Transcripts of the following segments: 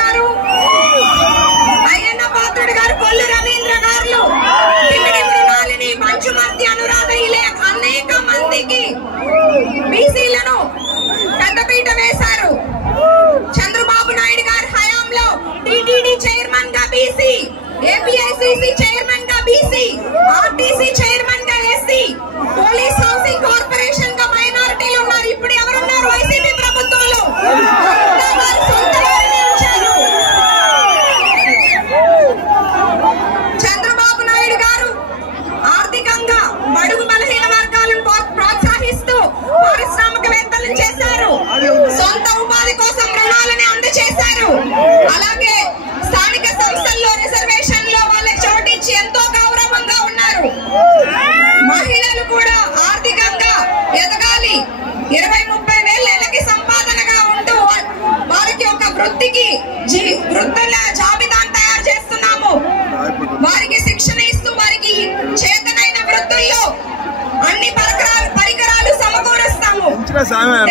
గారు, అయ్యన్న పాత్రుడు గారు, కొల్లు రవీంద్ర గారు, పిల్లిడి మృణాలిని, మంచుమర్తి, అనురాధ, ఇలా అనేక మందికి బీసీలను పెద్దపీట వేశారు. చంద్రబాబు నాయుడు గారి హయాంలో టీటీడీ చైర్మన్ గా బీసీ, ఏపీఐసీసీ చైర్మన్ గా బీసీ, ఆర్టీసీ చైర్మన్ గా ఎస్సీ, పోలీస్ హౌసింగ్ కార్పొరేషన్ గా మైనారిటీలు ఉన్నారు. ఇప్పుడు ఎవరున్నారు? వైసీపీ ప్రభుత్వంలో చంద్రబాబు నాయుడు గారు ఆర్థికంగా బడుగు బలహీన వర్గాలను ప్రోత్సహిస్తూ పారిశ్రామికవేత్తలను చేశారు. సొంత ఉపాధి కోసం రుణాలని అందజేశారు. అలాగే స్థానిక సంస్థల్లో రిజర్వేషన్లో వాళ్ళకి చోటించి ఎంతో గౌరవంగా ఉన్నారు. మహిళలు కూడా ఆర్థికంగా ఎదగాలి, 20-30 వేల నెలకి సంపాదనగా ఉంటూ వారికి ఒక వృత్తుల జాబితాను తయారు చేస్తున్నాము. వారికి శిక్షణ ఇస్తూ వారికి చేతనైన వృత్తుల్లో అన్ని పరికరాలు సమకూరుస్తాము.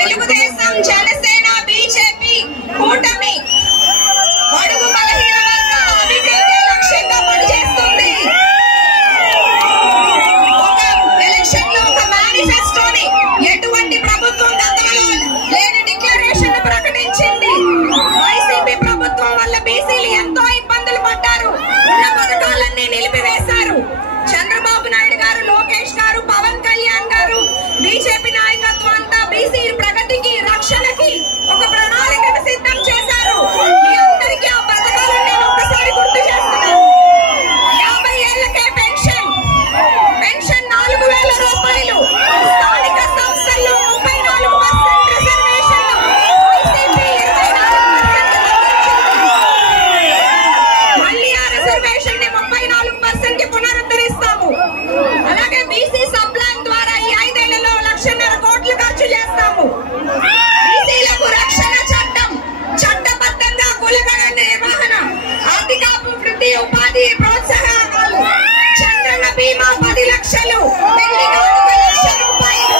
తెలుగుదేశం, జనసేన, బీజేపీ కూటమి బడుగు బలహీన వర్గాల అభివృద్ధి లక్ష్యంగా పనిచేస్తుంది. ఒక ఎలక్షన్ లో ఒక మేనిఫెస్టోని ఎటువంటి ప్రభుత్వం గతంలో లేని డిక్లరేషన్ ప్రకటించింది. వైసీపీ ప్రభుత్వం వల్ల బీసీలు ఎంతో ఇబ్బందులు పడ్డారు. ఉన్న పథకాలన్నీ నిలిపివేశారు. చంద్రబాబు నాయుడు గారు, లోకేష్ గారు, పవన్ కళ్యాణ్ గారు, బీజేపీ నాయకత్వం అంతా బీసీ ప్రగతికి, రక్షణకి ఒక ప్రణాళికను సిద్ధం చేశారు. మీ అందరికీ ఆ పథకాలను నేను ఒక్కసారి గుర్తు చేస్తున్నాను. 50 ఏళ్లకే పెన్షన్ 4,000 రూపాయలు. స్థానిక సంస్థల్లో 34% రిజర్వేషన్లు, వైసీపీ 24% మళ్ళీ ఆ రిజర్వేషన్ ని 34% కి పునరుద్ధరిస్తాము. అలాగే బీసీ సబ్ ప్లాన్ ద్వారా ఈ 5 ఏళ్లలో 1,50,000 కోట్లు ఖర్చు చేస్తాము. బీసీలకు రక్షణ చట్టం, చట్టబద్ధంగా కులగణ నిర్వహణ, ఆర్థికాభివృద్ధి, ఉపాధి ప్రోత్సాహకాలు, చంద్రన్న బీమా 10 లక్షలు, పెళ్లి కానుక 1,00,000 రూపాయలు,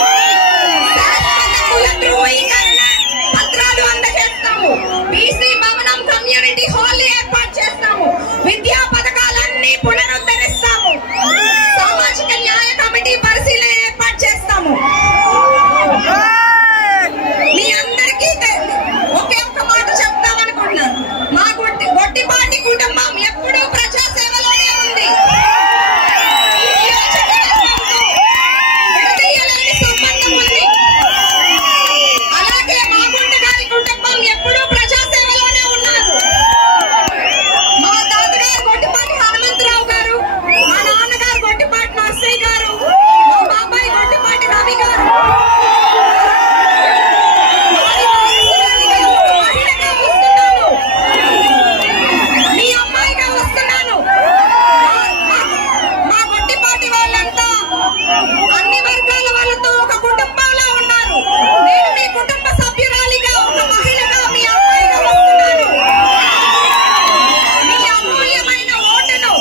శాశ్వత కుల ధృవీకరణ పత్రాలు అందజేస్తాము. బీసీ భవనం, కమ్యూనిటీ హాల్ ఏర్పాటు చేస్తాము. విద్యా పథకాలన్నీ పునరుద్ధరిస్తాము. సామాజిక న్యాయ కమిటీ పరిశీలన ఏర్పాటు చేస్తాము. మీ అందరికీ ఒకే ఒక్క మాట చెప్తామనుకుంటున్నాను. మా గొట్టిపాటి కుటుంబం ఎప్పుడూ ప్రజాసేవలోనే ఉంది. విడదీయలేని సంబంధం ఉంది. అలాగే మా గుండె గారి కుటుంబం ఎప్పుడూ ప్రజాసేవలోనే ఉన్నారు. మా తాతగారు గొట్టిపాటి హనుమంతరావు గారు, మా నాన్నగారు గొట్టిపాటి నర్సయ్య గారు, మా బాబాయ్ గొట్టిపాటి రవి గారు. మీ అమ్మాయిగా వస్తున్నాను. మా గొట్టిపాటి వాళ్ళంతా అన్ని వర్గాల వాళ్ళతో ఒక కుటుంబంలో ఉన్నారు. నేను మీ కుటుంబ సభ్యురాలిగా, ఒక మహిళగా, మీ అమ్మాయిగా వస్తున్నాను. మీ అమూల్యమైన ఓటును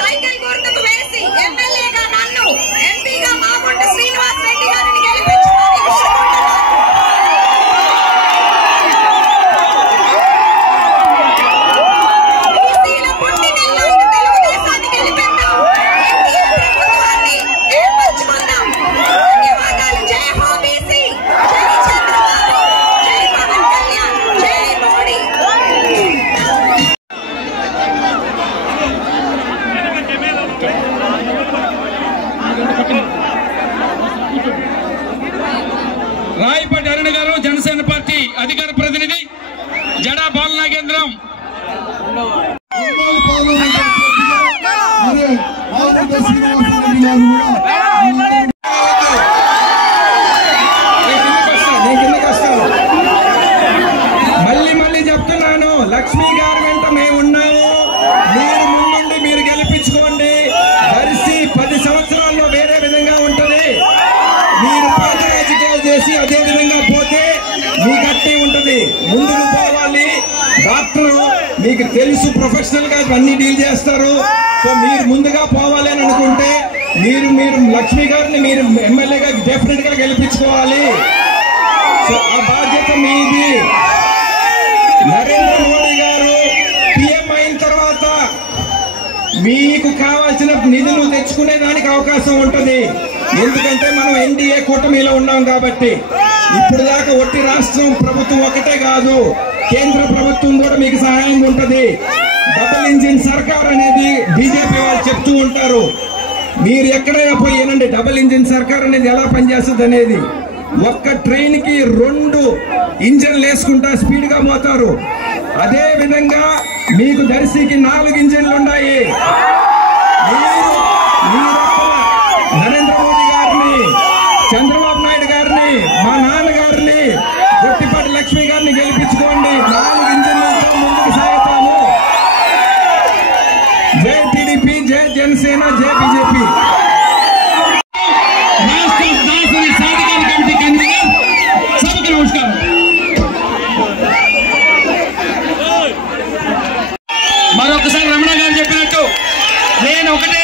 సైకిల్ గుర్తుకు వేసి ఎమ్మెల్యేగా నన్ను, ఎంపీగా మాగుంట శ్రీనివాస్ రెడ్డి గారిని గెలిపించమని విసురుకుంటున్నాను. బీసీల పుట్టినిల్లు తెలుగుదేశాన్ని గెలిపిద్దాం. ఎన్డీఏ ప్రభుత్వాన్ని ఏర్పరచుకుందాం. ధన్యవాదాలు. జై హో బీసీ, జై చంద్రబాబు, జై పవన్ కళ్యాణ్, జై మోడీ. రాయపాటి అరుణ గారు, జనసేన పార్టీ అధికార ప్రతినిధి, జడా బాలనాగేంద్రం. మళ్ళీ చెప్తున్నాను, లక్ష్మీ గారి వెంట మేము ఉన్నాము. మీరు ముందుండి మీరు గెలిపించుకోండి. పరిస్థితి 10 సంవత్సరాల్లో వేరే విధంగా ఉంటది. మీరు పాత రాజకీయాలు చేసి అదే విధంగా పోతే మీకు అట్టే ఉంటది. ముందుకు పోవాలి. డాక్టర్ మీకు తెలుసు, ప్రొఫెషనల్ గా అన్ని డీల్ చేస్తారు. సో మీరు ముందుగా పోవాలి అని అనుకుంటే మీరు లక్ష్మీ గారిని మీరు ఎమ్మెల్యేగా డెఫినెట్ గా గెలిపించుకోవాలి. సో ఆ బాధ్యత మీది. నరేంద్ర మోడీ గారు మీకు కావాల్సిన నిధులు తెచ్చుకునే దానికి అవకాశం ఉంటుంది. ఎందుకంటే మనం ఎన్డీఏ కూటమిలో ఉన్నాం కాబట్టి. ఇప్పుడు దాకా ఒట్టి రాష్ట్రం ప్రభుత్వం ఒకటే కాదు, కేంద్ర ప్రభుత్వం కూడా మీకు సహాయంగా ఉంటుంది. డబుల్ ఇంజిన్ సర్కార్ అనేది బీజేపీ వాళ్ళు చెప్తూ ఉంటారు. మీరు ఎక్కడైనా పోయి ఏనండి డబుల్ ఇంజిన్ సర్కార్ అనేది ఎలా పనిచేస్తుంది అనేది. ఒక్క ట్రైన్ కి 2 ఇంజన్లు వేసుకుంటా స్పీడ్ గా పోతారు. అదే విధంగా మీకు దర్శికి 4 ఇంజన్లు ఉన్నాయి. నరేంద్ర మోడీ గారిని, చంద్రబాబు నాయుడు గారిని, మా నాన్నగారిని, గొట్టిపాటి లక్ష్మి గారిని గెలిపించుకోండి. 4 ఇంజన్లతో ముందుకు సాగుతాము. జై టీడీపీ, జై జనసేన, జై బీజేపీ. మరొకసారి రమణ గారు చెప్పినట్టు నేను ఒకటే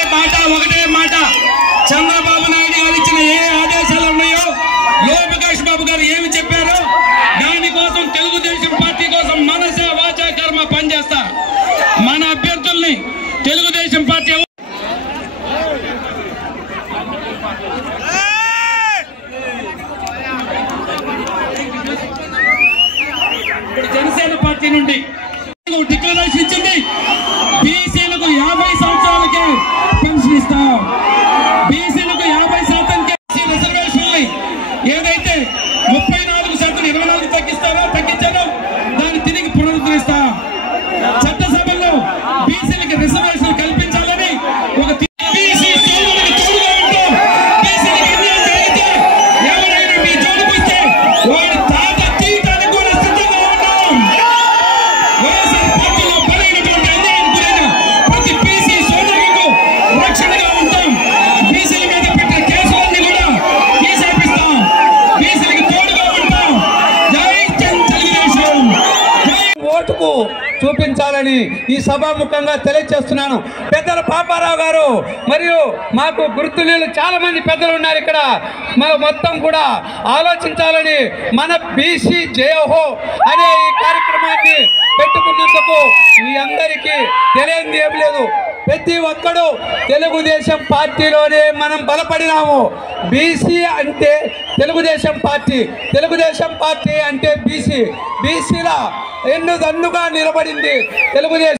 మాట చంద్రబాబు నాయుడు గారు ఇచ్చిన ఏ ఆదేశాలు ఉన్నాయో, లోకేష్ బాబు గారు ఏమి చెప్పారో దానికోసం తెలుగుదేశం పార్టీ కోసం మనస వాచ కర్మ పనిచేస్తా. మన అభ్యర్థుల్ని తెలుగుదేశం పార్టీ ఇప్పుడు జనసేన పార్టీ నుండి డిక్లరేషన్ ఇచ్చింది. బీసీలకు 50 సంవత్సరాలకే పెన్షన్ ఇస్తాం. బీసీలకు 50% రిజర్వేషన్లు ఏదైతే 34% 24 తగ్గించారో దాన్ని తిరిగి పునరుద్ధరిస్తాం. చట్టసభల్లో బీసీలకు రిజర్వేషన్ కల్పించాలని ఒక బీసీ సోదరులకు తోడుగా ఉంటూ బీసీలకు అన్యాయం జరిగితే ఎవరైనా మీ జోలికి వస్తే వాడి తాత తీయటానికి కూడా సిద్ధంగా ఉన్నాం. వైఎస్ఆర్ పార్టీలో బలైనటువంటి అన్యాయం గురైన ప్రతి బీసీ సోదరులకు రక్షణగా ఉంటాం. బీసీల మీద పెట్టిన కేసులన్నీ కూడా తీసేపిస్తాం. బీసీలకు తోడుగా ఉంటాం. జై తెలుగుదేశం. ఓటుకు చూపించాలని ఈ సభాముఖంగా తెలియజేస్తున్నాను. పెద్దల పాపారావు గారు మరియు మాకు గుర్తులీలు చాలా మంది పెద్దలు ఉన్నారు ఇక్కడ. మొత్తం కూడా ఆలోచించాలని మన బీసీ జయహో అనే ఈ కార్యక్రమాన్ని పెట్టుకున్నందుకు మీ అందరికీ తెలియంది ఏం లేదు. ప్రతి ఒక్కడు తెలుగుదేశం పార్టీలోనే మనం బలపడినాము. బీసీ అంటే తెలుగుదేశం పార్టీ, తెలుగుదేశం పార్టీ అంటే బీసీల ఎన్నుదన్నుగా నిలబడింది తెలుగుదేశం.